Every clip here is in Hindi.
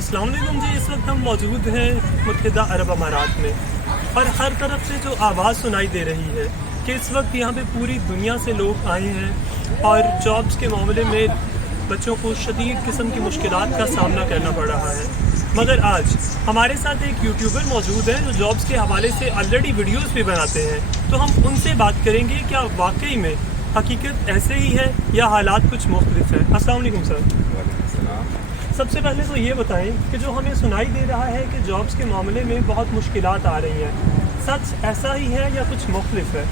अस्सलाम वालेकुम जी। इस वक्त हम मौजूद हैं मुत्तहिदा अरब अमारात में और हर तरफ से जो आवाज़ सुनाई दे रही है कि इस वक्त यहाँ पे पूरी दुनिया से लोग आए हैं और जॉब्स के मामले में बच्चों को शदीद किस्म की मुश्किलात का सामना करना पड़ रहा है। मगर आज हमारे साथ एक यूट्यूबर मौजूद है जो जॉब्स के हवाले से ऑलरेडी वीडियोस भी बनाते हैं, तो हम उनसे बात करेंगे क्या वाकई में हकीकत ऐसे ही है या हालात कुछ मुख्तलिफ है। अस्सलाम वालेकुम सर। सबसे पहले तो ये बताएं कि जो हमें सुनाई दे रहा है कि जॉब्स के मामले में बहुत मुश्किलात आ रही हैं, सच ऐसा ही है या कुछ मुख्तलिफ है?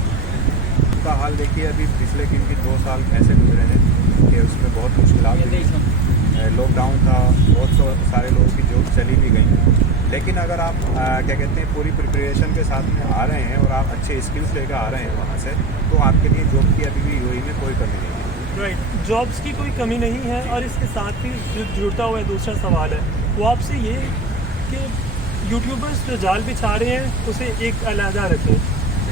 का हाल देखिए, अभी पिछले 2 साल ऐसे गुजरे हैं कि उसमें बहुत मुश्किलात हुई। लॉकडाउन था, बहुत सारे लोगों की जॉब चली भी गई। लेकिन अगर आप क्या कहते हैं पूरी प्रिपरेशन के साथ में आ रहे हैं और आप अच्छे स्किल्स लेकर आ रहे हैं वहाँ से, तो आपके लिए जॉब की अभी भी यूएई में कोई कमी नहीं है। राइट, जॉब्स की कोई कमी नहीं है। और इसके साथ ही जो जुड़ता हुआ दूसरा सवाल है वो आपसे ये कि यूट्यूबर्स जो जाल बिछा रहे हैं उसे एक अलहदा रखें।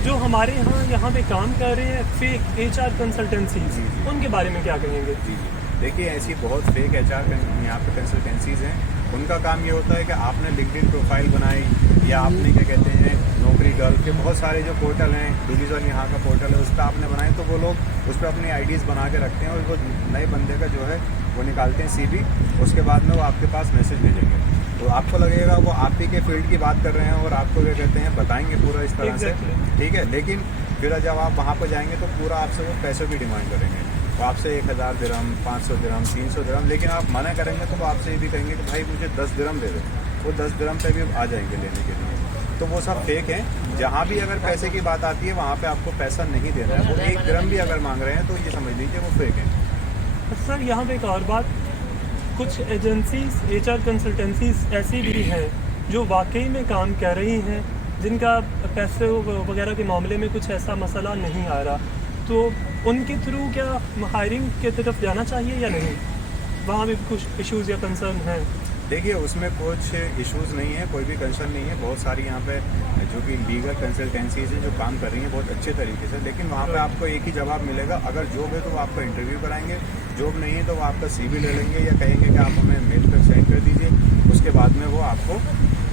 जो हमारे यहाँ पे काम कर रहे हैं फेक HR कंसल्टेंसीज, उनके बारे में क्या कहेंगे? जी, देखिए ऐसी बहुत फेक HR यहाँ पे कंसल्टेंसीज हैं। उनका काम ये होता है कि आपने लिंक्डइन प्रोफाइल बनाई या आपने क्या कहते हैं नौकरी गर्ल के बहुत सारे जो पोर्टल हैं, डिजिटल यहाँ का पोर्टल है, उस पर आपने बनाए, तो वो लोग उस पर अपनी IDs बना के रखते हैं और वो नए बंदे का जो है वो निकालते हैं CV। उसके बाद में वो आपके पास मैसेज भेजेंगे, तो आपको लगेगा वो आप ही के फील्ड की बात कर रहे हैं और आपको क्या कहते हैं बताएंगे पूरा इस तरह से, ठीक है। लेकिन फिर जब आप वहाँ पर जाएंगे तो पूरा आपसे वो पैसों की डिमांड करेंगे। तो आपसे 1000 दिरहम, 500 दिरहम, 300 दिरहम, लेकिन आप मना करेंगे तो वो आपसे ये भी कहेंगे कि भाई मुझे 10 दिरहम दे दो। वो 10 दिरहम पे भी आ जाएंगे लेने के लिए। तो वो सब फेक हैं। जहाँ भी अगर पैसे की बात आती है वहाँ पे आपको पैसा नहीं देना है। वो 1 दिरहम भी अगर मांग रहे हैं तो ये समझ लीजिए वो फेक है। सर यहाँ पे एक और बात, कुछ एजेंसीज HR कंसल्टेंसीज ऐसी भी हैं जो वाकई में काम कर रही हैं, जिनका पैसे वगैरह के मामले में कुछ ऐसा मसला नहीं आ रहा, तो उनके थ्रू क्या हायरिंग की तरफ जाना चाहिए या नहीं? वहाँ भी कुछ इश्यूज़ या कंसर्न हैं? देखिए उसमें कुछ इश्यूज़ नहीं है, कोई भी कंसर्न नहीं है। बहुत सारी यहाँ पे जो कि लीगल कंसल्टेंसीज हैं जो काम कर रही हैं बहुत अच्छे तरीके से, लेकिन वहाँ पे आपको एक ही जवाब मिलेगा। अगर जॉब है तो वो आपका इंटरव्यू कराएंगे, जॉब नहीं है तो वो आपका CV ले लेंगे या कहेंगे कि आप हमें मेल पर सेंड कर दीजिए। उसके बाद में वो आपको,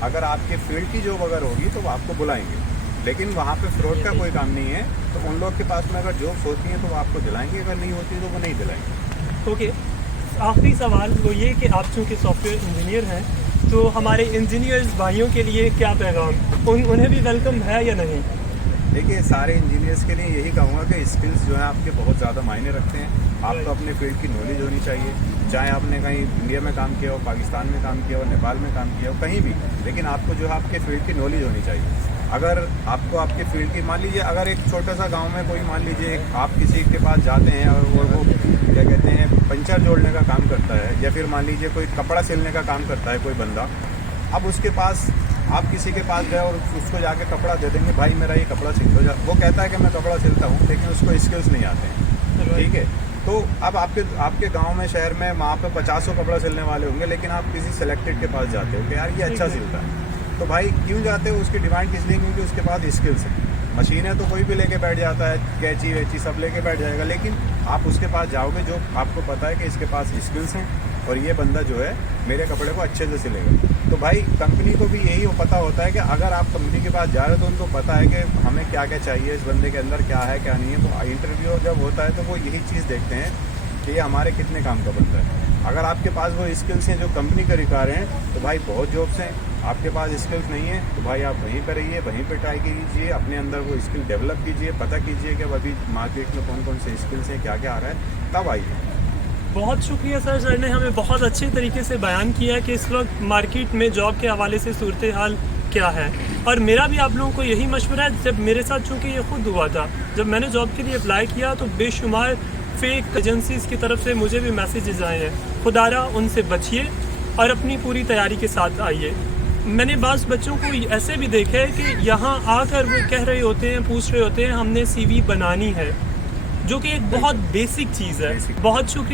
अगर आपके फील्ड की जॉब अगर होगी तो वो आपको बुलाएंगे। लेकिन वहाँ पे फ्रॉड का कोई काम नहीं है। तो उन लोग के पास में अगर जॉब्स होती हैं तो वो आपको दिलाएंगे, अगर नहीं होती तो वो नहीं दिलाएंगे। ओके, आखिरी सवाल वो ये कि आप चूँकि सॉफ्टवेयर इंजीनियर हैं, तो हमारे इंजीनियर्स भाइयों के लिए क्या पैगाम, उन्हें भी वेलकम है या नहीं? देखिए सारे इंजीनियर्स के लिए यही कहूँगा कि स्किल्स जो है आपके बहुत ज़्यादा मायने रखते हैं। आपको अपने फील्ड की नॉलेज होनी चाहिए, चाहे आपने कहीं इंडिया में काम किया हो, पाकिस्तान में काम किया हो, नेपाल में काम किया हो, कहीं भी, लेकिन आपको जो है आपके फील्ड की नॉलेज होनी चाहिए। अगर आपको आपके फील्ड की, मान लीजिए अगर एक छोटा सा गांव में कोई, मान लीजिए आप किसी के पास जाते हैं और वो क्या कहते हैं पंचर जोड़ने का काम करता है, या फिर मान लीजिए कोई कपड़ा सिलने का काम करता है कोई बंदा। अब उसके पास आप किसी के पास गए और उसको जाके कपड़ा दे देंगे, भाई मेरा ये कपड़ा सिल दो। वो कहता है कि मैं कपड़ा सिलता हूँ, लेकिन उसको स्किल्स नहीं आते हैं, ठीक है। तो अब आपके गांव में, शहर में, वहाँ पे 50 कपड़ा सिलने वाले होंगे, लेकिन आप किसी सेलेक्टेड के पास जाते हो कि यार ये अच्छा सिलता है, तो भाई क्यों जाते हो? उसकी डिमांड किस लिए? क्योंकि उसके पास स्किल्स है। मशीनें तो कोई भी लेके बैठ जाता है, कैंची वेची सब लेके बैठ जाएगा, लेकिन आप उसके पास जाओगे जो आपको पता है कि इसके पास स्किल्स हैं और ये बंदा जो है मेरे कपड़े को अच्छे से सिलेगा। तो भाई कंपनी को भी यही पता होता है कि अगर आप कंपनी के पास जा रहे हो तो उनको पता है कि हमें क्या क्या चाहिए, इस बंदे के अंदर क्या है क्या नहीं है। तो इंटरव्यू जब होता है तो वो यही चीज़ देखते हैं कि ये हमारे कितने काम का बंदा है। अगर आपके पास वो स्किल्स हैं जो कंपनी के रिक्वायर हैं, तो भाई बहुत जॉब्स हैं। आपके पास स्किल्स नहीं है तो भाई आप वहीं पर रहिए, वहीं पर ट्राई कीजिए, अपने अंदर वो स्किल डेवलप कीजिए, पता कीजिए कि अभी मार्केट में कौन कौन से स्किल्स हैं, क्या क्या आ रहा है, तब आइए। बहुत शुक्रिया सर ने हमें बहुत अच्छे तरीके से बयान किया कि इस वक्त मार्केट में जॉब के हवाले से सूरत हाल क्या है। और मेरा भी आप लोगों को यही मशवरा है, जब मेरे साथ चूँकि ये खुद हुआ था, जब मैंने जॉब के लिए अप्लाई किया तो बेशुमार फेक एजेंसीज़ की तरफ से मुझे भी मैसेजेस आए हैं। खुदारा उनसे बचिए और अपनी पूरी तैयारी के साथ आइए। मैंने बाज़ बच्चों को ऐसे भी देखा है कि यहाँ आकर वो कह रहे होते हैं, पूछ रहे होते हैं हमने CV बनानी है, जो कि एक बहुत बेसिक चीज़ है। बहुत शुक्रिया।